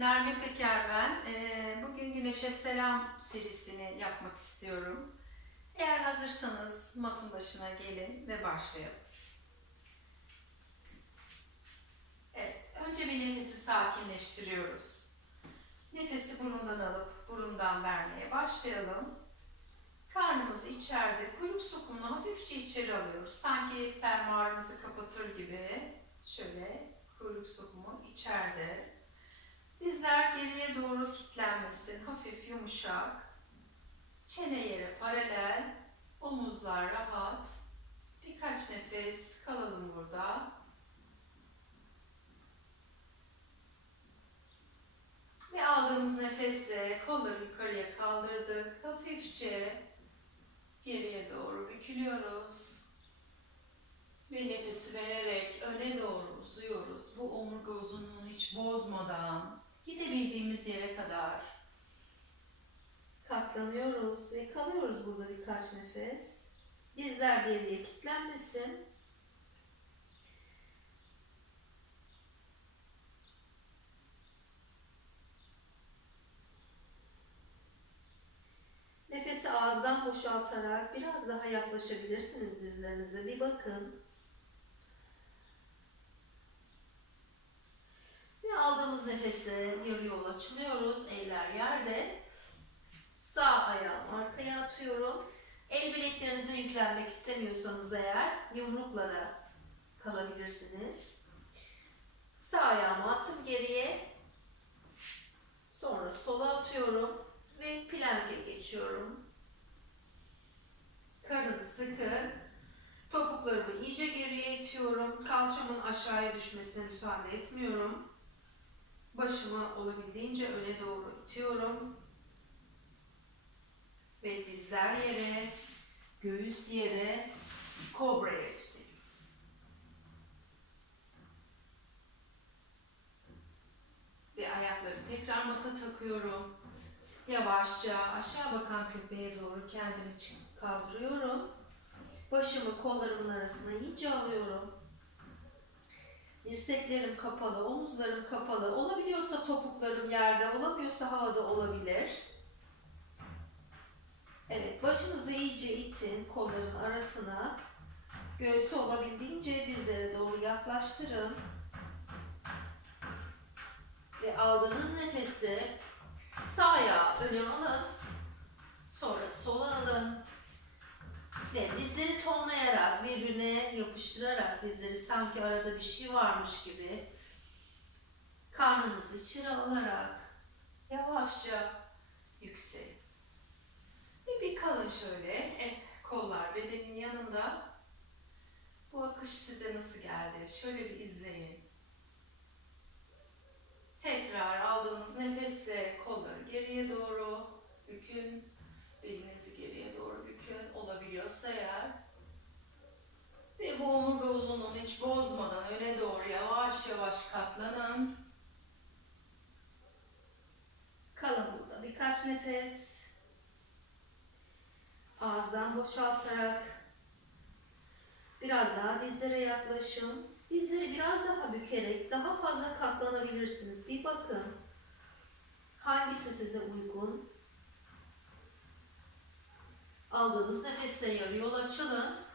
Nermin Peker ben. Ee, Bugün Güneşe Selam serisini yapmak istiyorum. Eğer hazırsanız matın başına gelin ve başlayalım. Evet, önce nefesi sakinleştiriyoruz. Nefesi burundan alıp burundan vermeye başlayalım. Karnımız içeride, kuyruk sokumunu hafifçe içeri alıyoruz. Sanki fermuarımızı kapatır gibi. Şöyle kuyruk sokumu içeride. Dizler geriye doğru kilitlenmesin, hafif yumuşak. Çene yere paralel, omuzlar rahat. Birkaç nefes kalalım burada. Ve aldığımız nefesle kolları yukarıya kaldırdık. Hafifçe geriye doğru bükülüyoruz. Ve nefesi vererek öne doğru uzuyoruz. Bu omurga uzunluğunu hiç bozmadan gidebildiğimiz yere kadar. Katlanıyoruz ve kalıyoruz burada birkaç nefes. Dizler geriye kilitlenmesin. Nefesi ağızdan boşaltarak biraz daha yaklaşabilirsiniz dizlerinize. Bir bakın. Ve aldığımız nefese yarı yol açılıyoruz. Eller yerde. Sağ ayağımı arkaya atıyorum. El bileklerinize yüklenmek istemiyorsanız eğer yumrukla da kalabilirsiniz. Sağ ayağımı attım geriye. Sonra sola atıyorum ve planke geçiyorum. Karın sıkı. Topuklarımı iyice geriye itiyorum. Kalçamın aşağıya düşmesine müsaade etmiyorum. Başımı olabildiğince öne doğru itiyorum. Ve dizler yere, göğüs yere, kobraya yükseliyorum. Ve ayakları tekrar mata takıyorum. Yavaşça aşağı bakan köpeğe doğru kendimi Kaldırıyorum. Başımı kollarımın arasına iyice alıyorum. Dirseklerim kapalı, omuzlarım kapalı. Olabiliyorsa topuklarım yerde, olamıyorsa havada olabilir. Evet, başınızı iyice itin kolların arasına. Göğsü olabildiğince dizlere doğru yaklaştırın. Ve aldığınız nefesi sağ ayağı öne alın. Sonra sola alın. Ve dizleri tonlayarak, birbirine yapıştırarak dizleri sanki arada bir şey varmış gibi karnınızı içeri alarak Yavaşça yükselin. Ve bir kalın şöyle. Eh, kollar bedenin yanında. Bu akış size nasıl geldi? Şöyle bir izleyin. Tekrar aldığınız nefesle kolları geriye doğru bükün. Belinizi geriye doğru bükün. Olabiliyorsa eğer. Ve bu uzunluğunu hiç bozmadan öne doğru yavaş yavaş katlanın. kalın burada. Birkaç nefes ağızdan boşaltarak biraz daha dizlere yaklaşın. Dizleri biraz daha bükerek daha fazla katlanabilirsiniz. Bir bakın hangisi size uygun. Aldığınız nefesle yarı yol açılın.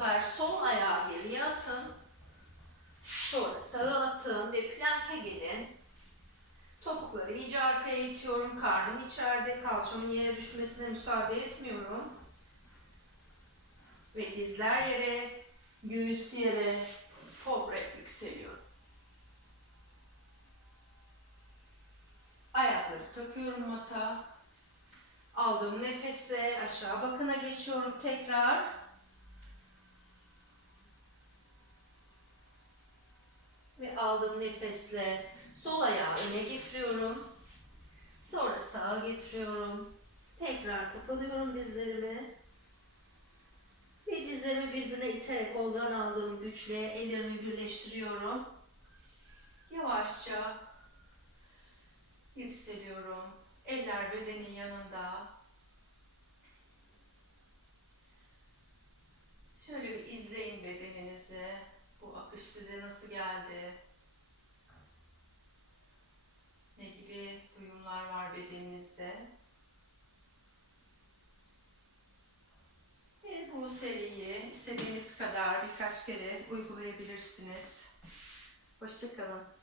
Sefer sol ayağı geriye atın. Sonra sağa atın ve planke gelin. Topukları iyice arkaya itiyorum. Karnım içeride. Kalçamın yere düşmesine müsaade etmiyorum. Ve dizler yere, göğüs yere, kobra yükseliyorum. Ayakları takıyorum mata. Aldığım nefese aşağı bakına geçiyorum tekrar. Ve aldığım nefesle sol ayağı öne getiriyorum. Sonra sağa getiriyorum. Tekrar kapatıyorum dizlerimi. Ve dizlerimi birbirine iterek koldan aldığım güçle ellerimi birleştiriyorum. Yavaşça yükseliyorum. Eller bedenin yanında. Şöyle bir izleyin bedeninizi. Bu akış size nasıl geldi? Seriyi istediğiniz kadar birkaç kere uygulayabilirsiniz. Hoşçakalın.